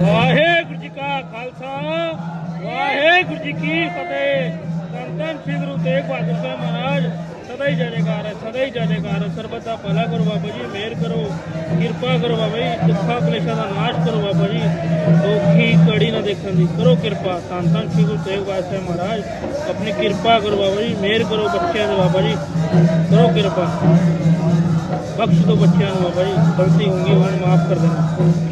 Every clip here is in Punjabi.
ਵਾਹਿਗੁਰੂ ਜੀ ਕਾ ਖਾਲਸਾ, ਵਾਹਿਗੁਰੂ ਜੀ ਕੀ ਫਤਿਹ। ਧੰਨ ਸ੍ਰੀ ਗੁਰੂ ਤੇਗ ਬਹਾਦਰ ਸਾਹਿਬ ਮਹਾਰਾਜ, ਸਦਾ ਹੀ ਜੈਕਾਰ ਹੈ, ਸਦਾ ਹੀ ਜੈਕਾਰ ਹੈ। ਸਰਬਤ ਦਾ ਭਲਾ ਕਰੋ ਬਾਬਾ ਜੀ, ਮਿਹਰ ਕਰੋ, ਕਿਰਪਾ ਕਰੋ ਬਾਬਾ ਜੀ, ਦੁੱਖਾਂ ਕਲੇਸ਼ਾਂ ਦਾ ਨਾਸ਼ ਕਰੋ ਬਾਬਾ ਜੀ ਦੁੱਖੀ ਕੜੀ ਨਾ ਦੇਖਣ ਦੀ। ਕਰੋ ਕਿਰਪਾ। ਧੰਨ ਧੰਨ ਸ੍ਰੀ ਗੁਰੂ ਤੇਗ ਬਹਾਦਰ ਸਾਹਿਬ ਮਹਾਰਾਜ, ਆਪਣੀ ਕਿਰਪਾ ਕਰੋ ਬਾਬਾ ਜੀ, ਮਿਹਰ ਕਰੋ ਬੱਚਿਆਂ ਦੇ ਬਾਬਾ ਜੀ। ਕਰੋ ਕਿਰਪਾ। ਬਖਸ਼ ਦੋ ਬੱਚਿਆਂ ਨੂੰ ਬਾਬਾ ਜੀ, ਗਲਤੀ ਹੋਊਗੀ ਹੁਣ, ਮਾਫ ਕਰ ਦੇਣਾ।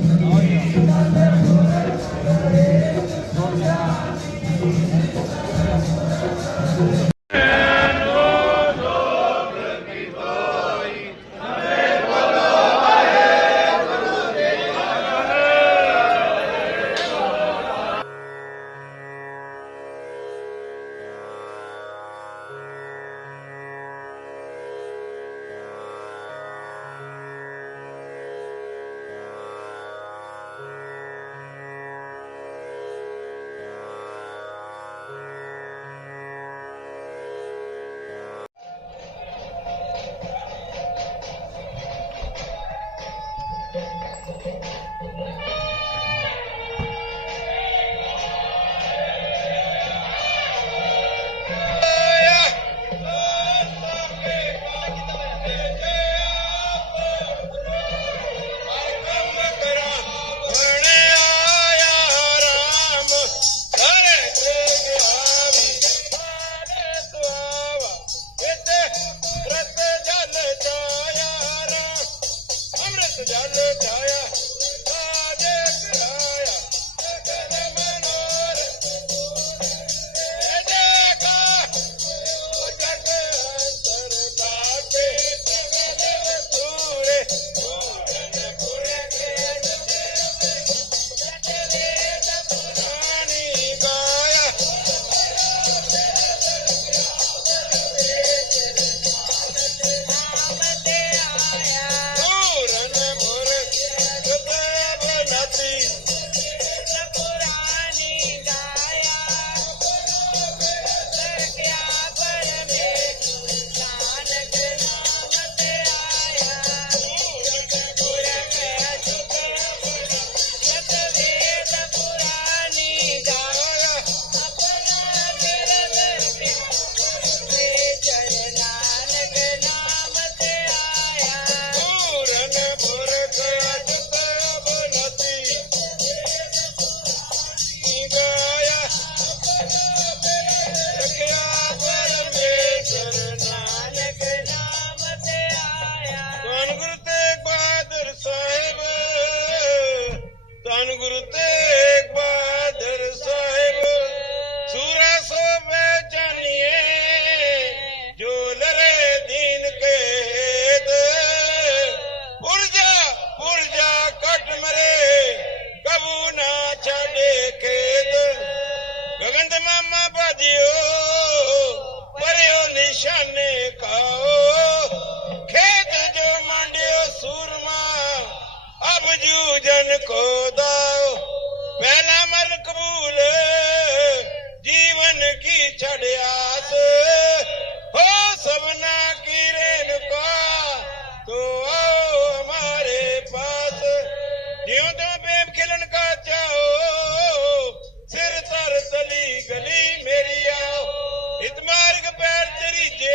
பேர் தெரியுது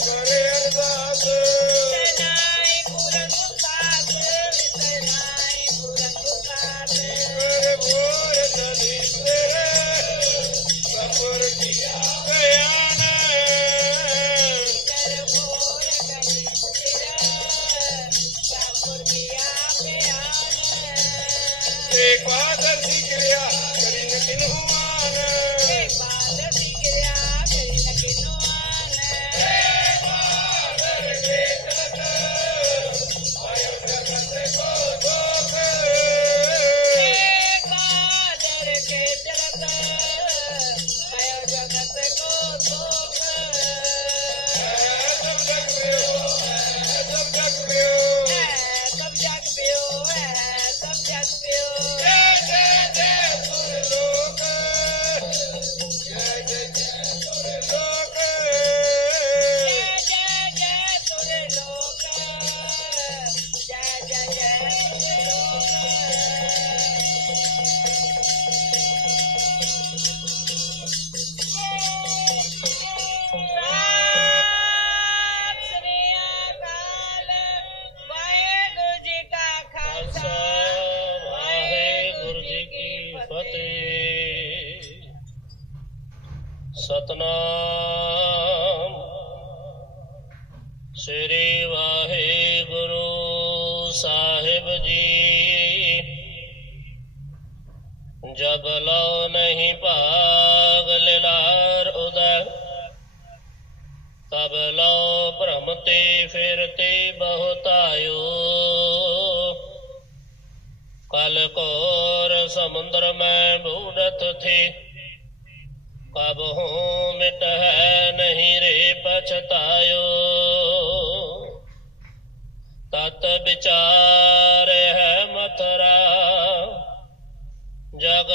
ਕਰਿਆ ਅਰਦਾਸ ਨਹੀਂ ਭਾਗ ਲੈਨਾਰ ਉਦੈ। ਤਬ ਲੋ ਭ੍ਰਮ ਤੇ ਫਿਰ ਤੇ ਬਹੁਤਾਇਓ ਕਲ ਕੋਰ ਸਮੁੰਦਰ ਮੈਂ ਬੂੜਤ ਥੀ। ਕਬ ਹੋ ਮਿਟ ਹੈ ਨਹੀਂ ਰੇ ਪਛਤਾਇਓ। ਤਤ ਵਿਚਾਰ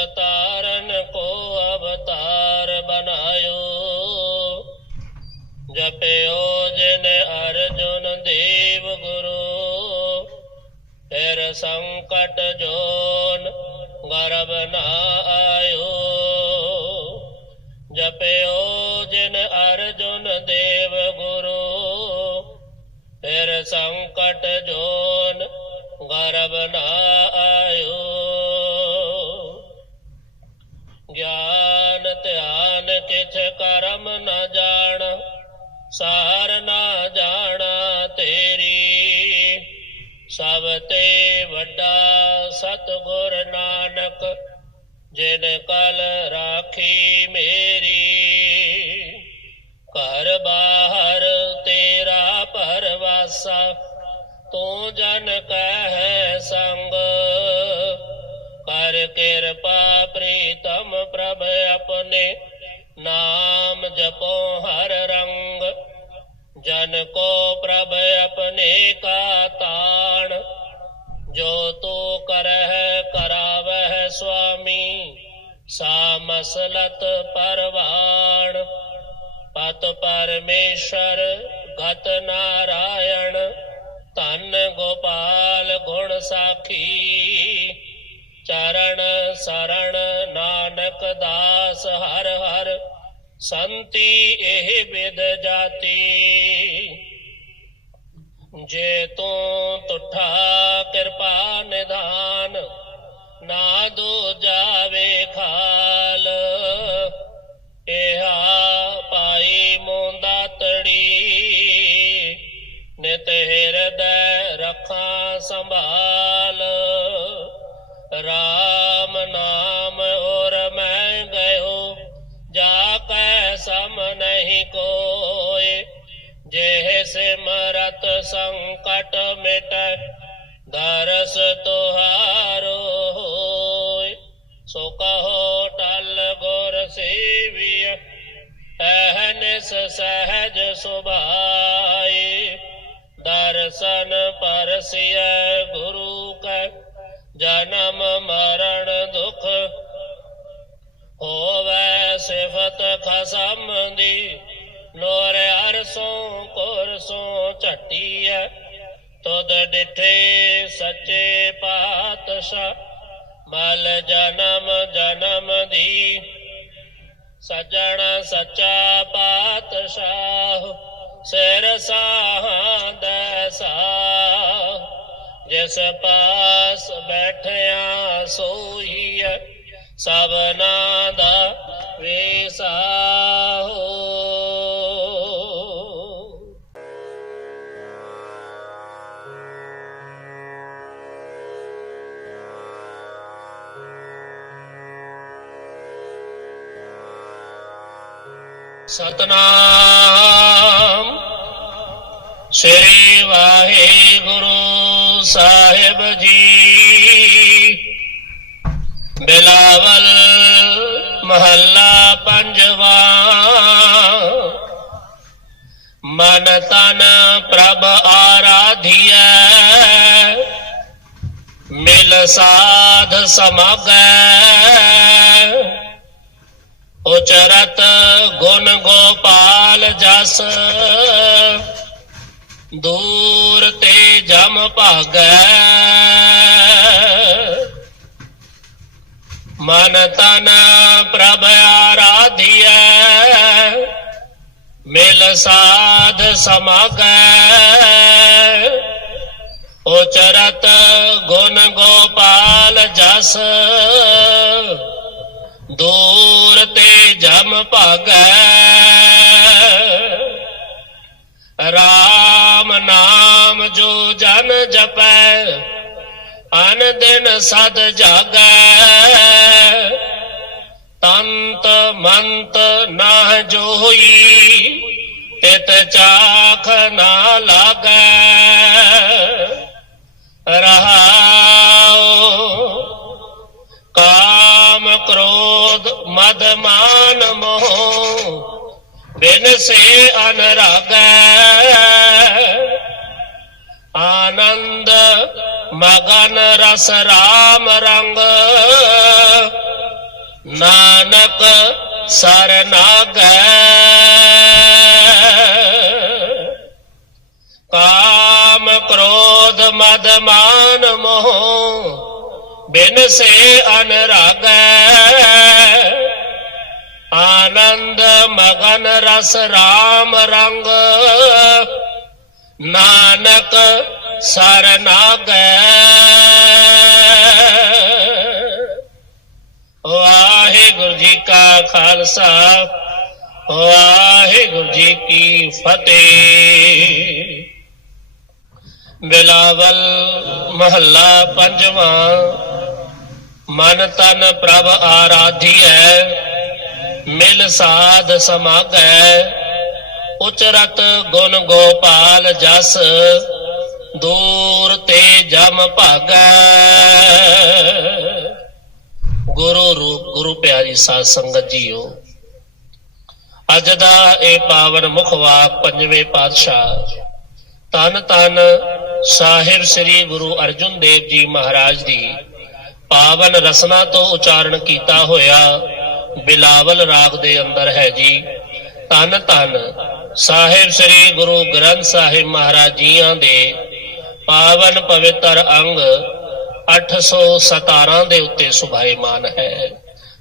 ਅਵਤਾਰਨ ਕੋ ਅਵਤਾਰ ਬਨਾਇਓ ਜਪਿਓ ਜਿਨ ਅਰਜੁਨ ਦੇਵ ਗੁਰੂ ਤੇਰ ਸੰਕਟ ਜੋਨ ਗਰਬ ਨਾ ਆਇਓ। ਜਪਿਓ ਜਿਨ ਅਰਜੁਨ ਦੇਵ ਗੁਰੂ ਤੇਰ ਸੰਕਟ ਜੋਨ ਗਰਬ ਨਾ ਆਇਓ। ਕਰਮ ਨ ਜਾਣ, ਸਾਰ ਨਾ ਜਾਣਾ ਤੇਰੀ। ਸਭ ਤੇ ਵੱਡਾ ਸਤਿਗੁਰ ਨਾਨਕ, ਜਿਨ ਕਲ ਰਾਖੀ ਮੇਰੀ ਜੋ ਤੂੰ ਕਰਹਿ ਕਰਾਵਹਿ ਸੁਆਮੀ ਸਾ ਮਸਲਤ ਪਰਵਾਣ। ਪਤ ਪਰਮੇਸ਼ਰ ਗਤ ਨਾਰਾਇਣ, ਧਨ ਗੋਪਾਲ ਗੁਣ ਸਾਖੀ। ਚਰਨ ਸਰਣ ਨਾਨਕ ਦਾਸ ਹਰ ਹਰ, ਸੰਤੀ ਇਹ ਵਿਦ ਜਾਤੀ। ਜੇ ਤੂੰ ਤੁਠਾ ਕਿਰਪਾ ਨਿਧਾਨ, ਨਾ ਦੋ ਜਾਵੇ ਖਾਲ। ਇਹਾ ਪਾਈ ਮੋਂਦਾ ਤੜੀ, ਨਿਤ ਹਿਰਦੈ ਰੱਖਾਂ ਸੰਭਾਲ। ਮਿਟੈ ਦਰਸ ਤੁਹਾਰੋ ਹੋਇ। ਸੋ ਕਹੋ ਟਲ ਗੁਰ ਸੇਵਿය ਅਹਨਿਸ ਸਹਿਜ ਸੁਭਾਈ। ਦਰਸ਼ਨ ਪਰਸਿਐ ਗੁਰੂ ਕੈ। ਜਨਮ ਮਰਨ ਦੁਖ ਹੋਵੇ ਸਿਫਤ ਖਸਮ ਦੀ। ਲੋਰ ਅਰਸੋਂ ਕੁਰਸੋਂ ਝਟੀਐ। ਤੁਧ ਡਿਠੇ ਸੱਚੇ ਪਾਤਸ਼ਾਹ, ਮਲ ਜਨਮ ਜਨਮ ਦੀ। ਸਜਣ ਸੱਚਾ ਪਾਤਸ਼ਾਹ, ਸਿਰ ਸਾਹਾਂ ਸਾ ਜਿਸ ਪਾਸ ਬੈਠਿਆ ਸੋਈਐ ਸਭਨਾ ਦਾ ਵੇਸਾ। ਸਤਨਾਮ ਸ੍ਰੀ ਵਾਹਿਗੁਰੂ ਸਾਹਿਬ ਜੀ ਬਿਲਾਵਲ ਮਹੱਲਾ ਪੰਜਵਾ ਮਨ ਤਨ ਪ੍ਰਭ ਆਰਾਧਿਐ ਮਿਲ ਸਾਧ ਸਮਾਗੈ ਉਚਰਤ ਗੁਣ ਗੋਪਾਲ ਜਸ, ਦੂਰ ਤੇ ਜਮ ਭਾਗੈ। ਮਨ ਤਨ ਪ੍ਰਭ ਆਰਾਧਿਐ, ਮਿਲ ਸਾਧ ਸਮਾਗੈ। ਉਚਰਤ ਗੁਣ ਗੋਪਾਲ ਜਸ ਦੂਰ ਤੇ ਜਮ ਭਾਗੈ। ਰਾਮ ਨਾਮ ਜੋ ਜਨ ਜਪੈ, ਅਨ ਦਿਨ ਸਦ ਜਾਗੈ। ਤੰਤ ਮੰਤ ਨਾ ਜੋਈ, ਤਿਤ ਚਾਖ ਨਾ ਲਾਗੈ। ਰਹਾਉ ਕਾਮ ਮਦ ਮਾਨ ਮੋਹ, ਬਿਨ ਸੇ ਅਨਰਾਗੈ। ਆਨੰਦ ਮਗਨ ਰਸ ਰਾਮ ਰੰਗ। ਨਾਨਕ ਸਰਨਾਗੈ ਕਾਮ ਕ੍ਰੋਧ ਮਦ ਮਾਨ ਮੋਹ, ਬਿਨ ਸੇ ਅਨਰਾਗੈ। ਆਨੰਦ ਮਗਨ ਰਸ ਰਾਮ ਰੰਗ ਨਾਨਕ ਸਰਨਾਗੈ ਵਾਹਿਗੁਰੂ ਜੀ ਕਾ ਖਾਲਸਾ ਵਾਹਿਗੁਰੂ ਜੀ ਕੀ ਫਤਿਹ ਬਿਲਾਵਲ ਮਹੱਲਾ ਪੰਜਵਾਂ ਮਨ ਤਨ ਪ੍ਰਭ ਆਰਾਧੀ ਹੈ ਮਿਲ ਸਾਧ ਸਮਾਗੈ, ਉਚਰਤ ਗੁਣ ਗੋਪਾਲ ਜਸ, ਦੂਰ ਤੇ ਜਮ ਭਾਗੈ। ਗੁਰੂ ਰੂਪ ਗੁਰੂ ਪਿਆਰੀ ਸਾਧ ਸੰਗਤ ਜੀਓ, ਅੱਜ ਦਾ ਇਹ ਪਾਵਨ ਮੁਖ ਵਾਕ ਪੰਜਵੇਂ ਪਾਤਸ਼ਾਹ ਤਨ ਤਨ ਸਾਹਿਬ ਸ੍ਰੀ ਗੁਰੂ ਅਰਜਨ ਦੇਵ ਜੀ ਮਹਾਰਾਜ ਦੀ ਪਾਵਨ ਰਸਨਾ ਤੋਂ ਉਚਾਰਨ ਕੀਤਾ ਹੋਇਆ ਬਿਲਾਵਲ ਰਾਗ ਦੇ ਅੰਦਰ ਹੈ ਜੀ। ਤਨ ਤਨ ਸਾਹਿਬ ਸ੍ਰੀ ਗੁਰੂ ਗ੍ਰੰਥ ਸਾਹਿਬ ਮਹਾਰਾਜ ਜੀਆਂ ਦੇ ਪਾਵਨ ਪਵਿੱਤਰ ਅੰਗ 817 ਦੇ ਉੱਤੇ ਸੁਭਾਈਮਾਨ ਹੈ।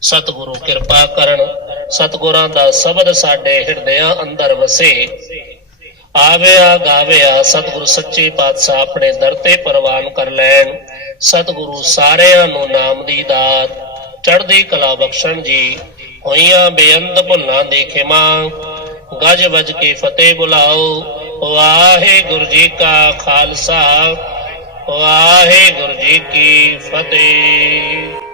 ਸਤਿਗੁਰੂ ਕਿਰਪਾ ਕਰਨ, ਸਤਿਗੁਰਾਂ ਦਾ ਸ਼ਬਦ ਸਾਡੇ ਹਿਰਦਿਆਂ ਅੰਦਰ ਵਸੇ। ਆਵਿਆ ਗਾਵਿਆ ਸਤਿਗੁਰੂ ਸੱਚੇ ਪਾਤਸ਼ਾਹ ਆਪਣੇ ਦਰ ਤੇ ਪ੍ਰਵਾਨ ਕਰ ਲੈਣ। ਸਤਿਗੁਰੂ ਸਾਰਿਆਂ ਨੂੰ ਨਾਮ ਦੀ ਦਾਤ। ਚੜ੍ਹਦੀ ਕਲਾ ਬਖਸ਼ਣ ਜੀ, ਹੋਈਆਂ ਬੇਅੰਤ ਭੁੱਲਾਂ ਦੇ ਖਿਮਾ। ਗਜ ਵਜ ਕੇ ਫਤਿਹ ਬੁਲਾਓ, ਵਾਹਿਗੁਰੂ ਜੀ ਕਾ ਖਾਲਸਾ, ਵਾਹਿਗੁਰੂ ਜੀ ਕੀ ਫਤਿਹ।